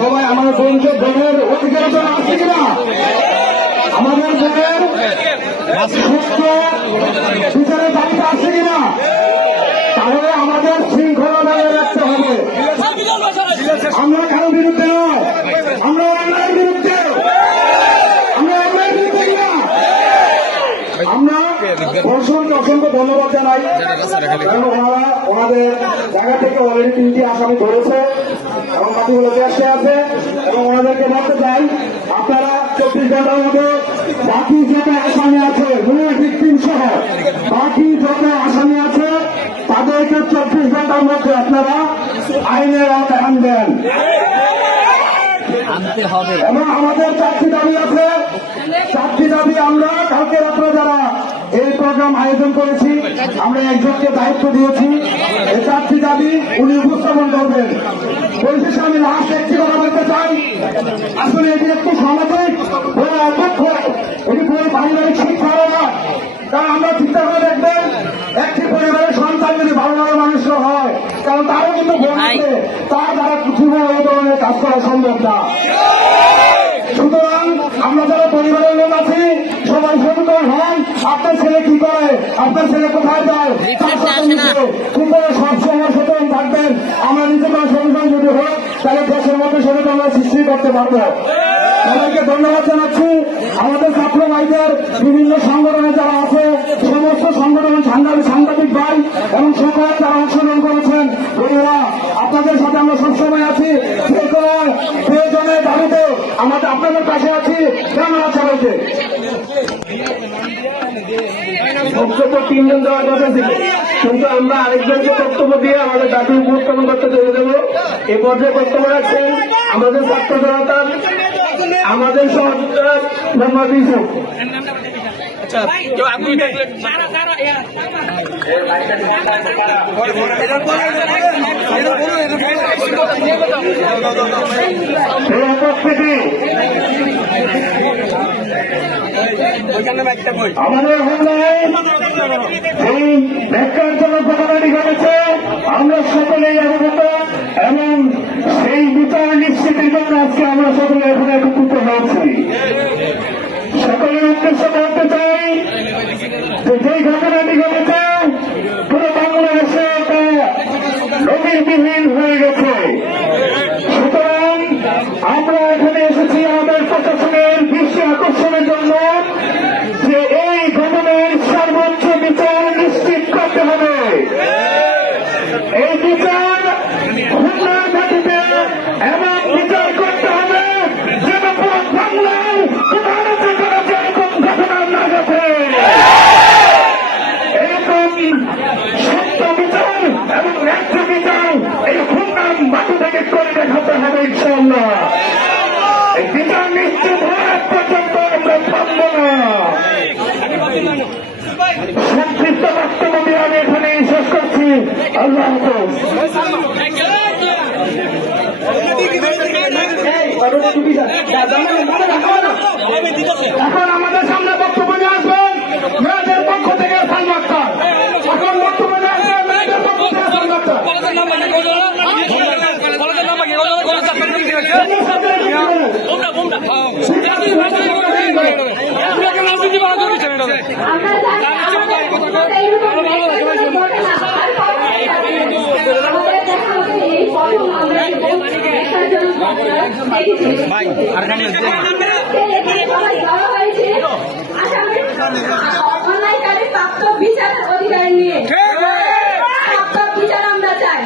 সবাই আমার বোনের অধিকার আছে কিনা? আমাদের বোনের সুস্থ বিচারের দাবিটা আছে কিনা? তাহলে আমাদের শৃঙ্খলা বজায় রাখতে হবে। আমরা কারো বিরুদ্ধে নয়, আমরা অন্যায়ের বিরুদ্ধে, আমরা অন্যায়ের বিরুদ্ধে কিনা? আমরা অসংখ্য ধন্যবাদ জানাই, কারণ ওনাদের জায়গা থেকে অলরেডি 3টি আসামি ধরেছে এবং বাকিগুলো দেশে আছে এবং ওনাদেরকে বলতে চাই আপনারা 24 ঘন্টার মধ্যে বাকি যত আসামি আছে মূল ভিকটিম সহ বাকি যত আসামি আছে তাদেরকে 24 ঘন্টার মধ্যে আপনারা আইনের আওতায় আনবেন এবং আমাদের 4টি দাবি আছে। 4টি দাবি আমরা কালকে রাত্রে যারা এই প্রোগ্রাম আয়োজন করেছি আমরা একজনকে দায়িত্ব দিয়েছি। এই 4টি দাবি উনি উপস্থাপন করবেন। পরিশেষে আমি লাস্ট একটি কথা বলতে চাই, আসলে এটি একটু সামাজিক পক্ষ, এটি পুরো পারিবারিক শিক্ষা নয়। কারণ আমরা চিন্তা করে দেখবেন একটি পরিবারের সন্তান যদি ভালো ভালো মানুষরা হয়, কারণ তারও কিন্তু বোন আছে, তার দ্বারা জীবনে এই ধরনের কাজ করা সম্ভব না। সুতরাং আমরা যারা পরিবারের লোক আছি সবাই সচেতন হন। আপনার ছেলে কি করে, আপনার ছেলে কোথায় যায়, কি করে সবসময় সচেতন থাকবেন। আমরা নিজেরা সচেতন যদি হই তাহলে দেশের মধ্যে সচেতনতা সৃষ্টি করতে পারবো। সবাইকে ধন্যবাদ জানাচ্ছি। আমাদের ছাত্র ভাইদের বিভিন্ন সংগঠনে যারা আছে সমস্ত সংগঠনের সাংবাদিক ভাই এবং সকল যারা অংশগ্রহণ করেছেন বন্ধুরা, আপনাদের সাথে আমরা সবসময় আছি। যে কোনো প্রয়োজনের দাবিতে আমাদের আপনাদের পাশে আছি। কেমন আছে সবাইকে? বক্তব্য 3 জন দেওয়ার কথা ছিল, কিন্তু আমরা আরেকজনকে বক্তব্য দিয়ে আমাদের দাবি উপস্থাপন করতে চলে দেব। এ পর্যায়ে বক্তব্য রাখছেন আমাদের ছাত্র জনতার আমাদের সহযোগিতা মোহাম্মদ ইউসুফ। আমাদের এই ব্যাখ্যার ঘটনাটি ঘটেছে আমরা সকলেই অবগত এবং সেই বিচার নিশ্চিতের জন্য আজকে আমরা সকলে এখানে একত্রিত হয়েছি। সকলের উদ্দেশ্য বলতে চাই যে যেই ঘটনাটি ঘটেছে পুরো বাংলাদেশে এটা নজিরবিহীন হয়ে গেছে। সুতরাং আমরা এখানে এসেছি আমাদের প্রশাসনের দৃষ্টি আকর্ষণের জন্য যে এই ঘটনার সর্বোচ্চ বিচার নিশ্চিত করতে হবে। এই বিচার খুলনার মাটিতে এবং বিচার করতে হবে যেন পুরো বাংলায় এরকম ঘটনা না ঘটে। এরকম সত্য বিচার এবং ন্যায্য বিচার এই খুলনার মাটি থেকে করে দেখাতে হবে ইনশাআল্লাহ। এই বিচার নিশ্চিত হওয়ার পর্যন্ত আমরা থামব না। সংক্ষিপ্ত বক্তব্য দিয়ে আমি এখানে শেষ করছি। আল্লাহ হাফেজ। এখন আমাদের সামনে বক্তব্য নিয়ে আসবেন মেয়েদের পক্ষ থেকে সালমা আক্তার। এখন বক্তব্য নিয়ে আসবেন মেয়েদের পক্ষ থেকে সালমা আক্তার। অন্যায়কারী প্রাপ্ত বিচারের অধিকার নিয়ে প্রাপ্ত বিচার আমরা চাই।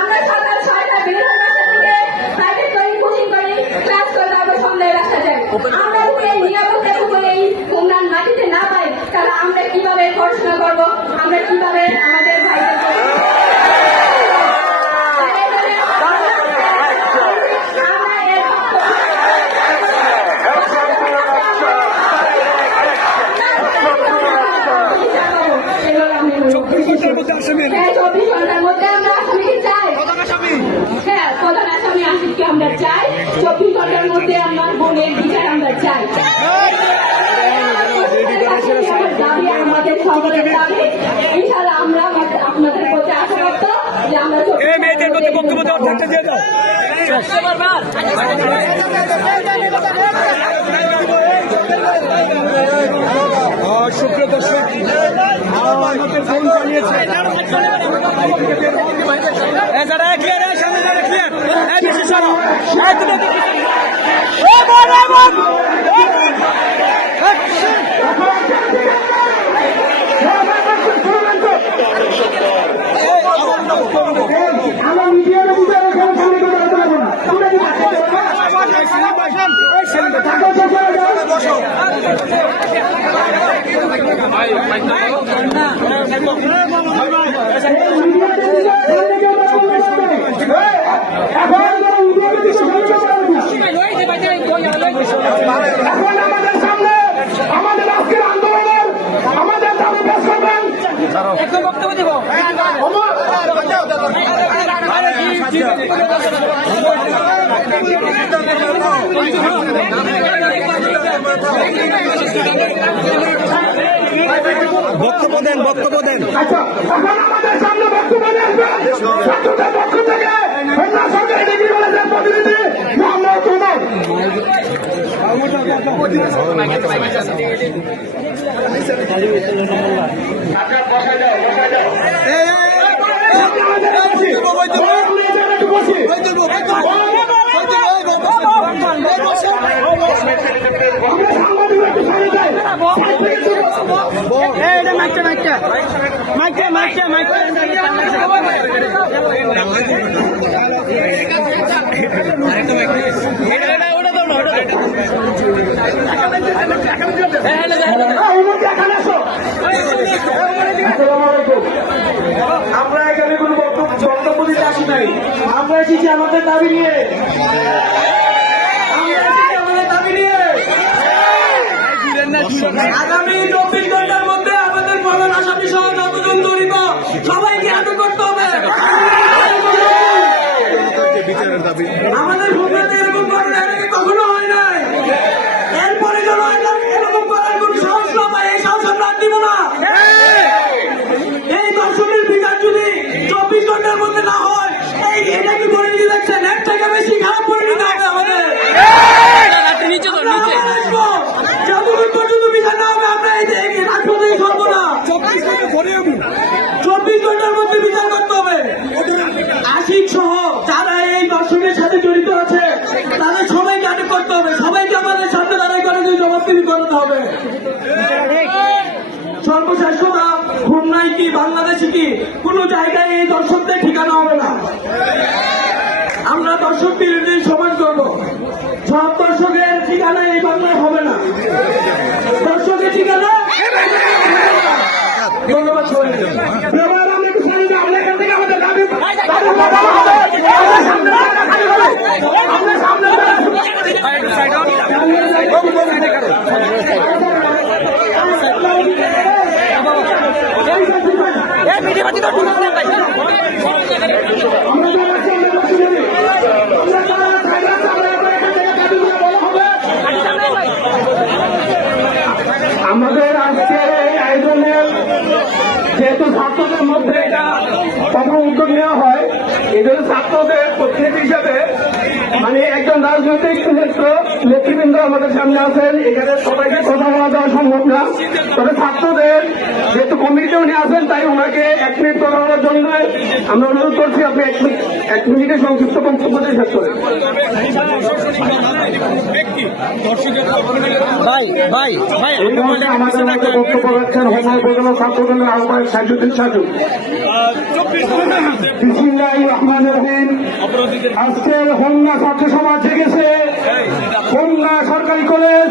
আমরা সকাল 6টা বিভিন্ন বাসা থেকে প্রাইভেট করি, কোচিং করি, ক্লাস করে তারপর সন্ধ্যায় বাসা যাই। আমরা এই নিরাপত্তা উপরে এই খুলনার মাটিতে না পাই তাহলে আমরা কিভাবে পড়াশোনা করবো, আমরা কিভাবে আমাদের ভাইদের সকলের দাবি ইনশাআল্লাহ আমরা আপনাদের প্রতি আশাপ্রাপ্ত যে আমরা মেয়েদের মধ্যে বক্তব্য দেওয়ার থাকতে দিয়ে দাও। সুপ্রিয় দর্শক, আমাদের ফোন চালিয়েছে যারা ক্লিয়ার সামনে যারা ক্লিয়ার বিশেষ আমার মিডিয়ার বিচারে সামনে করে রাখতে পারবো না। তোমরা কি এখন আমাদের সামনে আমাদের আজকের আন্দোলনের আমাদের দাবি পেশ করবেন। বক্তব্য দেব বক্তব্য দেন আচ্ছা, এখন আমাদের সামনে বক্তব্য আসবেন ছাত্রদের পক্ষ থেকে খুলনা সরকারি ডিগ্রি কলেজের প্রতিনিধি মোহাম্মদ উমর। আমরা এখানে কোনো বক্তব্য দিতে আসি নাই, আমরা এসেছি আমাদের দাবি নিয়ে। আগামী 24 ঘন্টার মধ্যে আমাদের প্রধান আসামি সহ যতজন জড়িত সবাইকে আটক করতে হবে। আমাদের ভূমিতে এরকম ঘটনা এর আগে কখনো হয় নাই। এরপরে যেন এরকম করার কোন সাহস না পায়, এই সাহস আমরা আর দিব না। এই দর্শনের বিচার যদি 24 ঘন্টার মধ্যে না হয়, এটা কি পরিণতি দেখছেন? এর থেকে বেশি খারাপ পরিণতি হবে আমাদের। যতক্ষণ পর্যন্ত বিচার না হবে আমরা এই রাজপথে সরব না। 24 ঘন্টার মধ্যে বিচার করতে হবে। আশিক সহ যারা এই দর্শনের সাথে জড়িত আছে তাদের সবাইকে আটক করতে হবে, সবাইকে আমাদের সামনে দাঁড়াই করে জবাবদিহি করতে হবে। সর্বশেষ কথা, খুলনায় কি বাংলাদেশে কি কোন জায়গায় এই দর্শকদের ঠিকানা হবে না। আমরা দর্শক বিরোধী সমাজ করব। সব দর্শকের ঠিকানা এই বাংলায় হবে না। দর্শকের ঠিকানা ধন্যবাদ সবাইকে। এবার আমরা একটু শুনি যে আমরা এখান থেকে আমাদের দাবি আমাদের আজকের এই আয়োজনের যেহেতু ছাত্রদের মধ্যে এটা প্রথম উদ্যোগ নেওয়া হয়, এই জন্য ছাত্রদের প্রতিনিধি হিসাবে মানে একজন রাজনৈতিক নেতৃবৃন্দ আমাদের সামনে আছেন। এখানে সবাইকে কথা বলা দেওয়া সম্ভব না, তবে ছাত্রদের যেহেতু কমিটিতে উনি আছেন তাই ওনাকে 1 মিনিট কথা বলার জন্য আমরা অনুরোধ করছি। আপনি 1 মিনিটের সংক্ষিপ্ত বক্তব্য দিয়ে শেষ করেন। আমাদের মধ্যে বক্তব্য রাখছেন হোমনা উপজেলা ছাত্রদলের আহ্বায়ক সাইজুদ্দিন সাজু। বিসমিল্লাহির রহমানির রহিম। আজকের হোমনা ছাত্র সমাজ জেগেছে। হোমনা সরকারি কলেজ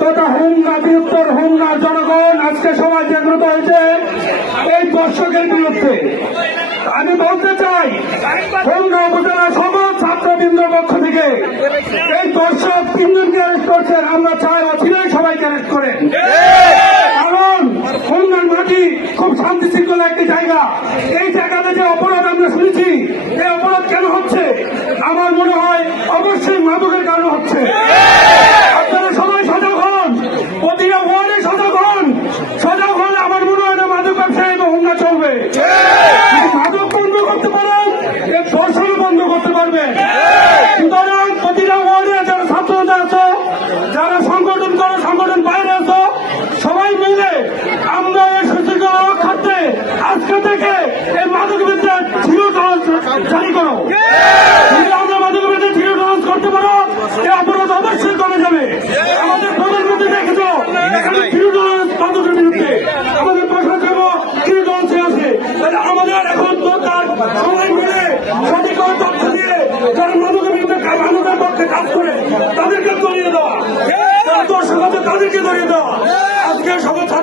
তথা হোমনা বৃহত্তর হোমনার জনগণ আজকে সমাজ জাগ্রত হয়েছে এই দর্শকের বিরুদ্ধে। আমি বলতে চাই হোমনা উপজেলার সকল ছাত্রবৃন্দের পক্ষ থেকে এই দর্শক 3 জনকে অ্যারেস্ট করছেন। আমরা চাই অচিরেই সবাইকে অ্যারেস্ট করেন, কারণ হোমনার মাটি খুব শান্তি শৃঙ্খলা একটি জায়গা। এই জায়গাতে যে অপরাধ আমরা শুনেছি, এই অপরাধ কেন হচ্ছে? আমার মনে হয় অবশ্যই মাদকের কারণে হচ্ছে। আপনারা সবাই সজাগ হন, প্রতিটা ওয়ার্ডে সজাগ হন। সজাগ হলে আমার মনে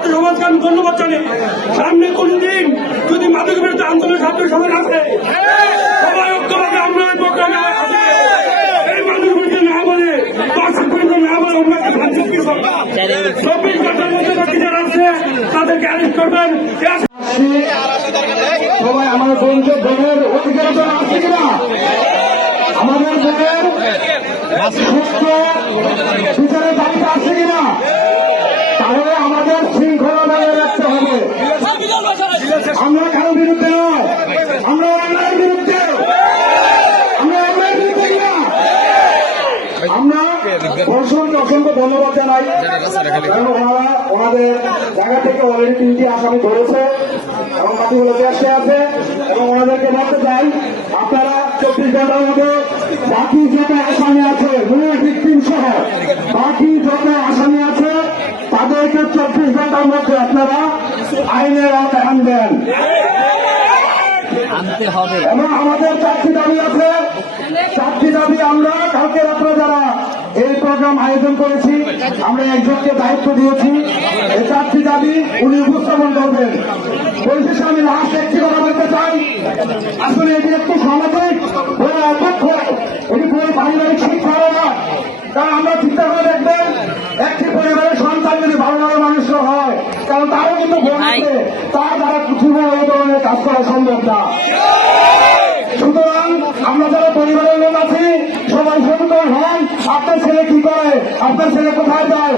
ছাত্র সমাজকে আমি ধন্যবাদ জানাই। সামনে কোনদিন যদি মাদক বিরুদ্ধে আন্দোলন ছাত্র সমাজ আছে, সবাই ঐক্যভাবে আমরা এই প্রোগ্রামে এই মানুষগুলিকে না বলে, দর্শকগুলিকে না বলে ওনাকে শান্তি 24 ঘন্টার মধ্যে বাকি যারা আছে তাদেরকে অ্যারেস্ট করবেন। সবাই আমার বোনকে বোনের অধিকারের জন্য আসছে কিনা? আমাদের বোনের সুস্থ বিচারের দাবিতে আসছে কিনা? তাহলে আমাদের শৃঙ্খলা বজায় রাখতে হবে। আমরা কারো বিরুদ্ধে নয়, আমরা অন্যায়ের বিরুদ্ধে, আমরা অন্যায়ের বিরুদ্ধে কিনা? আমরা অসংখ্য ধন্যবাদ জানাই, কারণ ওনাদের জায়গা থেকে অলরেডি 3টি আসামি ধরেছে এবং বাকিগুলো দেশে আছে, এবং ওনাদেরকে বলতে চাই আপনারা 24 ঘন্টার মধ্যে বাকি যত আসামি আছে, মূল ভিকটিম সহ বাকি যত আসামি আছে তাদেরকে 24 ঘন্টার মধ্যে আপনারা আইনের আওতায় আনবেন। এবং আমাদের 4টি দাবি আছে। 4টি দাবি আমরা কালকে রাত্রে যারা এই প্রোগ্রাম আয়োজন করেছি, আমরা একজনকে দায়িত্ব দিয়েছি। এই 4টি দাবি উনি উপস্থাপন করবেন। পরিশেষে আমি লাস্ট একটি কথা বলতে চাই, আসলে এটি একটি সামাজিক অপক্ষ, এটি কোনো পারিবারিক শিক্ষাও না। কারণ আমরা চিন্তা করে দেখবেন, একটি পরিবারের সন্তান যদি ভালো ভালো মানুষরা হয়, কারণ তারও কিন্তু বোন আছে, তার দ্বারা পৃথিবীর এই ধরনের কাজ করা সম্ভব না। সুতরাং আমরা যারা পরিবারের লোক আছি সবাই সচেতন হন। আপনার ছেলে কি করে, আপনার ছেলে কোথায় যায়,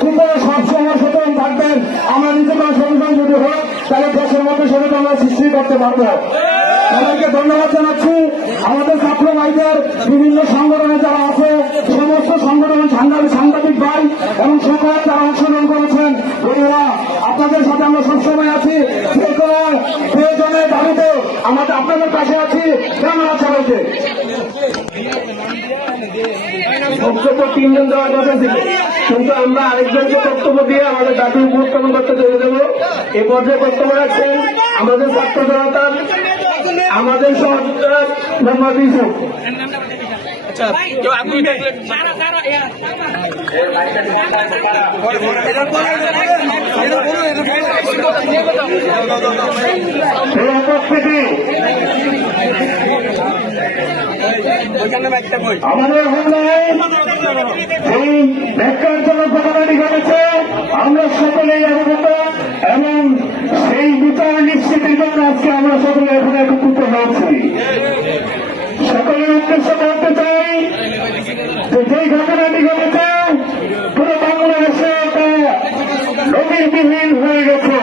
কি করে সবসময় সচেতন থাকবেন। আমরা নিজেরা সচেতন যদি হোক, তাহলে দেশের মধ্যে সচেতন আমরা সৃষ্টি করতে পারবো। সবাইকে ধন্যবাদ জানাচ্ছি। আমাদের ছাত্র ভাইদের বিভিন্ন সংগঠনে যারা আছে, সমস্ত সংগঠনের সাংবাদিক ভাই এবং সকলে যারা অংশগ্রহণ করেছেন, বন্ধুরা আপনাদের সাথে আমরা সবসময় আছি। যে কোনো প্রয়োজনের দাবিতে আমাদের আপনাদের পাশে আছি। কেমন আছে বলতে বক্তব্য 3 জন দেওয়ার কথা ছিল, কিন্তু আমরা আরেকজনকে বক্তব্য দিয়ে আমাদের দাবি উপস্থাপন করতে চলে দেবো। এ পর্যায়ে বক্তব্য রাখছেন আমাদের ছাত্র জনতার আমাদের সহযোগিতা মোহাম্মদ ইউসুফ। উপস্থিতি আমাদের হামলায় এই ব্যাখ্যারজনক ঘটনাটি ঘটেছে, আমরা সকলেই অবগত, এবং সেই বিচার নিশ্চিতের জন্য আজকে আমরা সকলে এখানে একত্রিত হয়েছি। সকলের উদ্দেশ্য বলতে চাই যে যেই ঘটনাটি ঘটেছে পুরো বাংলাদেশে একটা নজিরবিহীন হয়ে গেছে।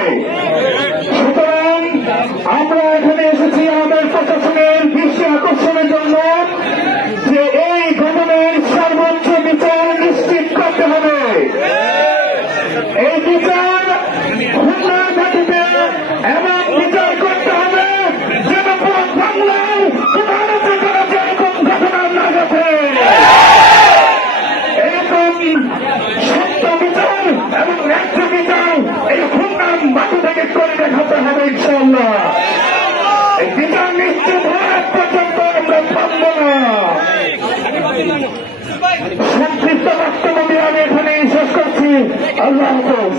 সুতরাং আমরা এখানে এসেছি আমাদের প্রশাসনের দৃষ্টি আকর্ষণের জন্য যে এই ঘটনার সর্বোচ্চ বিচার নিশ্চিত করতে হবে। এই বিচার খুলনার মাটিতে এবং বিচার করতে হবে যেন পুরো বাংলায় এরকম ঘটনা না ঘটে। এরকম সত্য বিচার এবং ন্যায্য বিচার এই খুলনার মাটি থেকে করে দেখাতে হবে ইনশাআল্লাহ। এই বিচার নিশ্চিত হওয়ার পর্যন্ত আমরা থামব না। সংক্ষিপ্ত বক্তব্য দিয়ে আমি এখানে শেষ করছি। আল্লাহ হাফেজ।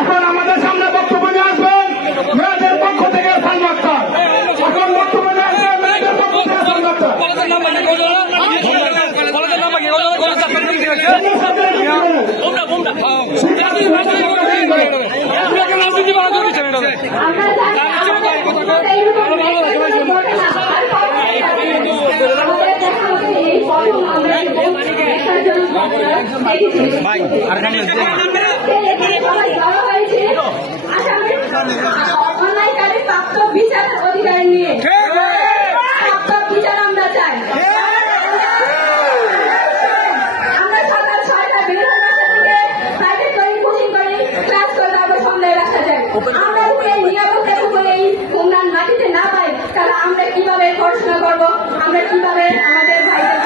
এখন আমাদের সামনে বক্তব্য নিয়ে আসবেন মেয়েদের পক্ষ থেকে সালমা আক্তার। এখন বক্তব্য নিয়ে আসবেন মেয়েদের পক্ষ থেকে সালমা আক্তার। অন্যায়কারী প্রাপ্ত বিচারের অধিকার নিয়ে প্রাপ্ত বিচার আমরা চাই। আমরা সকাল 6টা বিভিন্ন বাসা থেকে প্রাইভেট করি, কোচিং করি, ক্লাস করে তারপর সন্ধ্যায় রাখা যায়। আমরা যদি এই নিরাপত্তা এই খুলনার মাটিতে না পাই, তাহলে আমরা কিভাবে পড়াশোনা করবো, আমরা কিভাবে আমাদের ভাইদের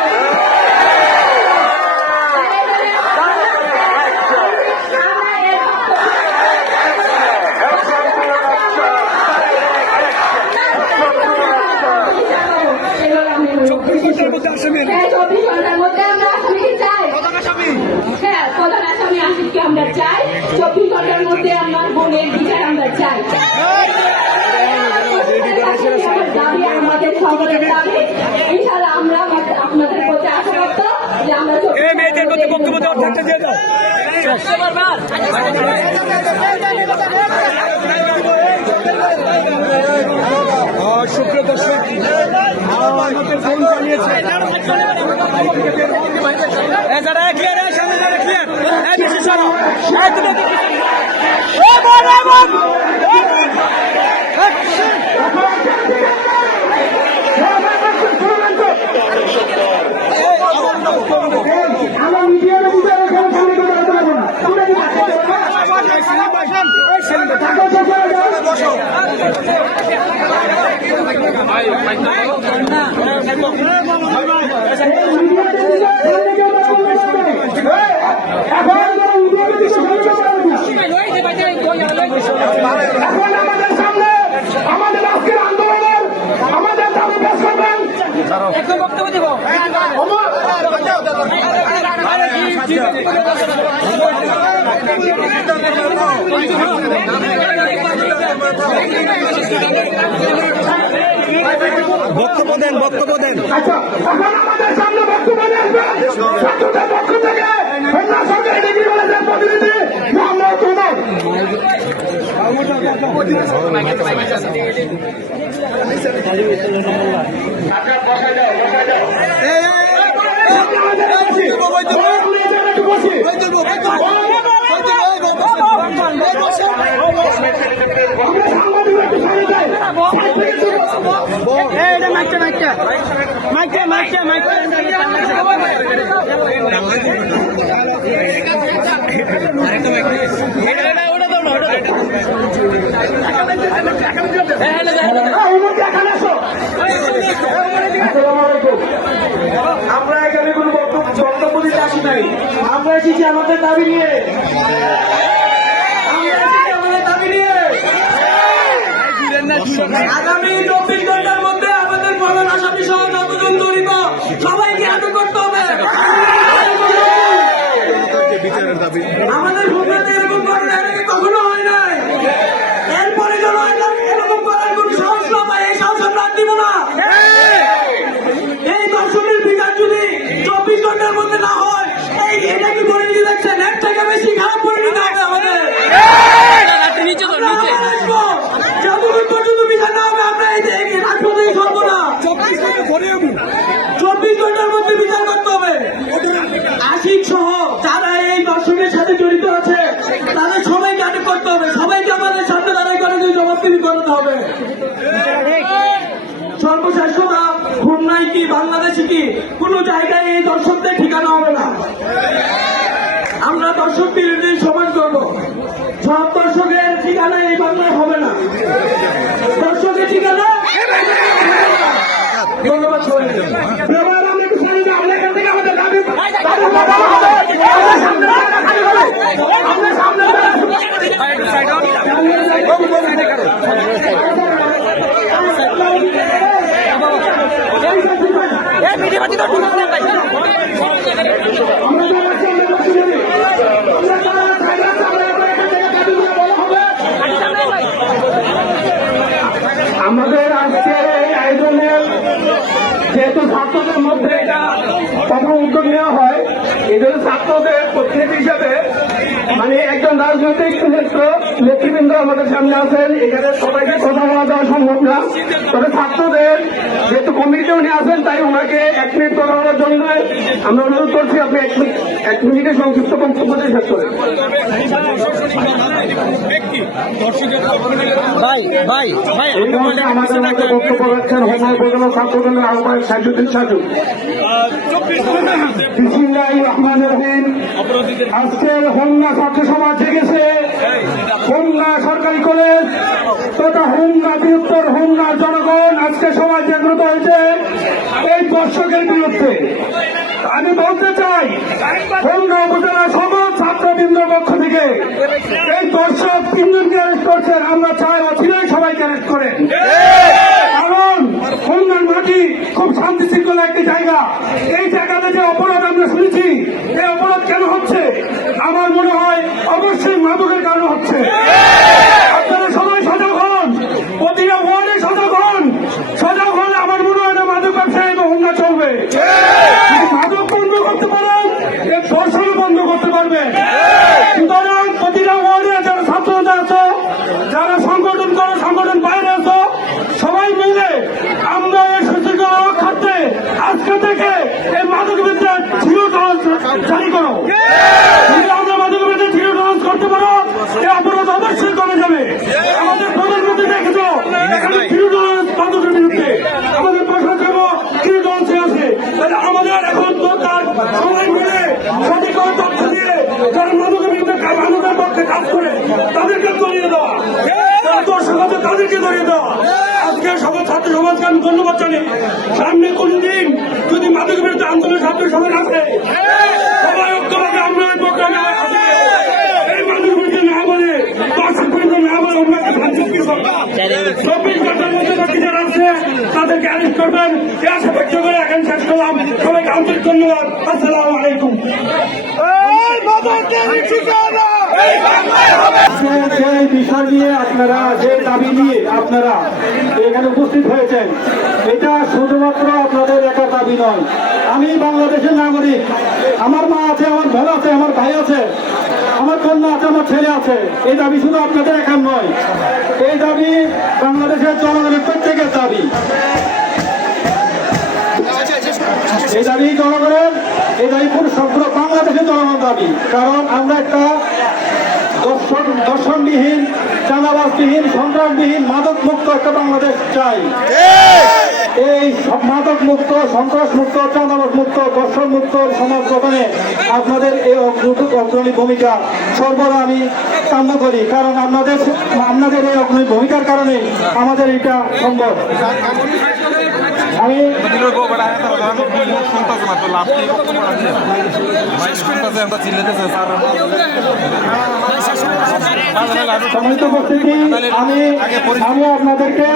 যে আমরা মেয়েদের প্রতি বক্তব্য দেওয়ার থাকতে দিয়ে দাও। সুপ্রিয় দর্শক, আমাদের ফোন চালিয়েছে যারা ক্লিয়ার সামনে যারা ক্লিয়ার বেশি সরো আমার মিডিয়ার ভিতরে কেউ সামনে করে দাঁড়াতে পারবো না। তোমরা কি এখন আমাদের সামনে আমাদের আজকের আন্দোলনের আমাদের দাবি পেশ করবেন। বক্তব্য দেন, বক্তব্য দেন। আচ্ছা, এখন আমাদের সামনে বক্তব্য আসবেন ছাত্রদের পক্ষ থেকে খুলনা সরকারি ডিগ্রি কলেজের প্রতিনিধি মোহাম্মদ উমর। আমরা এখানে কোনো বক্তব্য দিতে আসি নাই, আমরা এসেছি আমাদের দাবি নিয়ে। আগামী 24 ঘন্টার মধ্যে আমাদের প্রধান আসামি সহ যতজন জড়িত সবাইকে আটক করতে হবে। আমাদের ভূমিতে এরকম ঘটনা আগে কখনো হয় নাই। এরপরে যেন এরকম করার কোন সাহস না পায়, এই সাহস আমরা আর দিব না। এই দর্শনের বিচার যদি 24 ঘন্টার মধ্যে না হয়, এটা কি করে নিতে দেখছেন? এর থেকে বেশি খারাপ করে নিতে হবে আমাদের। যতক্ষণ পর্যন্ত বিচার না হবে আমরা এই রাজপথেই সরব না। 24 ঘন্টার মধ্যে বিচার করতে হবে। আশিক সহ যারা এই দর্শনের সাথে জড়িত আছে তাদের সবাইকে আটক করতে হবে, সবাইকে আমাদের সামনে দাঁড়াই করে জবাবদিহি করতে হবে। সর্বশেষ কথা, খুলনায় কি বাংলাদেশে কি কোনো জায়গায় এই দর্শকদের ঠিকানা হবে না। আমরা দর্শক বিরোধী সমাজ করব। সব দর্শকের ঠিকানা এই বাংলায় হবে না। দর্শকের ঠিকানা ধন্যবাদ সবাইকে। আমাদের আজকে এই আয়োজনের যেহেতু ছাত্রদের মধ্যে এটা প্রথম উদ্যোগ নেওয়া হয়, এই জন্য ছাত্রদের প্রতিনিধি হিসাবে মানে একজন রাজনৈতিক নেতৃবৃন্দ আমাদের সামনে আছেন। এখানে সবাইকে কথা বলা দেওয়া সম্ভব না, তবে ছাত্রদের যেহেতু কমিটিতে উনি আছেন তাই ওনাকে 1 মিনিট কথা বলার জন্য আমরা অনুরোধ করছি। আপনি 1 মিনিটে সংক্ষিপ্ত বক্তব্য দিয়ে শেষ করেন। আমাদের মধ্যে বক্তব্য রাখছেন হোমা উপজেলা ছাত্রদলের আহ্বায়ক সাইদুদ্দিন সাজু। বিসমিল্লাহির রহমানির রহিম। আজকের হোমনা ছাত্র সমাজ জেগেছে। হোমনা সরকারি কলেজ তথা হোমনা বৃহত্তর হোমনা জনগণ আজকে সমাজ জাগ্রত হয়েছে এই দর্শকের বিরুদ্ধে। আমি বলতে চাই হোমনা উপজেলা সকল ছাত্রবৃন্দের পক্ষ থেকে এই দর্শক 3 জনকে অ্যারেস্ট করছেন। আমরা চাই অচিরেই সবাইকে অ্যারেস্ট করেন, কারণ হোমনার মাটি খুব শান্তি শৃঙ্খলা একটি জায়গা। এই জায়গাতে যে অপরাধ আমরা শুনেছি, এই অপরাধ কেন হচ্ছে? আমার মনে হয় অবশ্যই মাদকের কারণে হচ্ছে। আপনারা সবাই সজাগ হন, প্রতিটা ওয়ার্ডে সজাগ হন। সজাগ হলে আমার মনে হয় না মাদক ব্যবসায়ী হোমনা চলবে। মাদক বন্ধ করতে পারে সরকার সবাই মিলে সঠিক তথ্য দিয়ে যারা মাদকের বিরুদ্ধে মাদকের পক্ষে কাজ করে তাদেরকে ধরিয়ে দেওয়া, দর্শক আছে তাদেরকে ধরিয়ে দেওয়া। আজকে সকল ছাত্র সমাজকে আমি ধন্যবাদ জানি। সামনে কোনদিন যদি মাদকের বিরুদ্ধে আন্দোলন ছাত্র সমাজ আছে, সবাই ঐক্যভাবে আমরা এই প্রোগ্রামে আসি। এই মানুষগুলিকে না বলে, দর্শক না বলে অন্যকে শান্তি সরকার 24 ঘন্টার মধ্যে বাকি যারা আছে তাদেরকে অ্যারেস্ট করবেন। এ আশা ব্যক্ত করে এখন শেষ করলাম। সবাইকে আন্তরিক ধন্যবাদ। আসসালামু আলাইকুম। যে বিষয় নিয়ে আপনারা, যে দাবি নিয়ে আপনারা এখানে উপস্থিত হয়েছেন, এটা শুধুমাত্র আপনাদের একা দাবি নয়। আমি বাংলাদেশের নাগরিক, আমার মা আছে, আমার বোন আছে, আমার ভাই আছে, আমার কন্যা আছে, আমার ছেলে আছে। এই দাবি শুধু আপনাদের একার নয়, এই দাবি বাংলাদেশের জনগণের প্রত্যেকের দাবি। এই দাবি জনগণের, এই দাবি পুরো সম্পূর্ণ বাংলাদেশের জনগণ দাবি। কারণ আমরা একটা দর্শনবিহীন, চাঁদাবাজবিহীন, সন্ত্রাসবিহীন, মাদক মুক্ত একটা বাংলাদেশ চাই। এই মাদক মুক্ত, সন্ত্রাস মুক্ত, চাঁদাবাজ মুক্ত, দর্শন মুক্ত সমাজ গঠনে আপনাদের এই অগ্রণী ভূমিকা সর্বদা আমি কাম্য করি। কারণ আপনাদের এই অগ্রণী ভূমিকার কারণে আমাদের এটা সম্ভব। আমি সম্মানিত উপস্থিতি, আমি আপনাদেরকে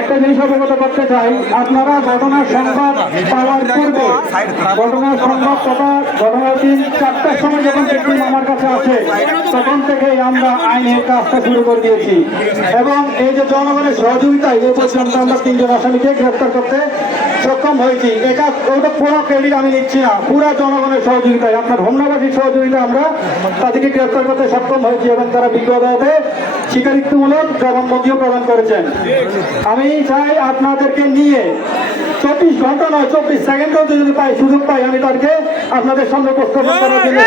একটা জিনিস অবগত করতে চাই। আপনারা ঘটনার সংবাদ পাওয়ার পূর্বে, ঘটনার সংবাদ তথা ঘটনার দিন 4টার সময় যখন ব্যক্তি আমার কাছে আসে, তখন থেকেই আমরা আইনের কাজটা শুরু করে দিয়েছি। এবং এই যে জনগণের সহযোগিতায় এই পর্যন্ত আমরা 3 জন আসামিকে গ্রেফতার করতে সক্ষম হয়েছি। এটা ওটা পুরো ক্রেডিট আমি নিচ্ছি না, পুরো জনগণের সহযোগিতায়, আপনার হোমনাবাসীর সহযোগিতায় আমরা তাদেরকে গ্রেফতার করতে সক্ষম হয়েছি এবং তারা বিজ্ঞ আদালতে স্বীকারোক্তিমূলক জবানবন্দিও প্রদান করেছেন। আমি চাই আপনাদেরকে নিয়ে 24 ঘন্টা নয়, 24 সেকেন্ডও যদি সুযোগ পাই, আমি তাদেরকে আপনাদের সামনে উপস্থাপন করার জন্য।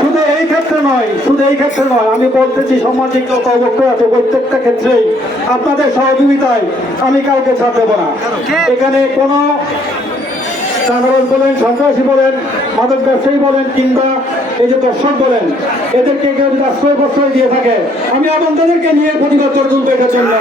শুধু এই ক্ষেত্রে নয়, আমি বলতেছি সামাজিক যত অবক্ষয় আছে প্রত্যেকটা ক্ষেত্রেই আপনাদের সহযোগিতায় আমি কাউকে ছাড় দেব না। এখানে কোনো চাঁদাবাজ বলেন, সন্ত্রাসী বলেন, মাদক ব্যবসায়ী বলেন, কিংবা এই যে দর্শক বলেন, এদেরকে কেউ যদি আশ্রয় প্রশ্রয় দিয়ে থাকে, আমি আপনাদেরকে নিয়ে প্রতিবাদ করে তুলবো এটার জন্য।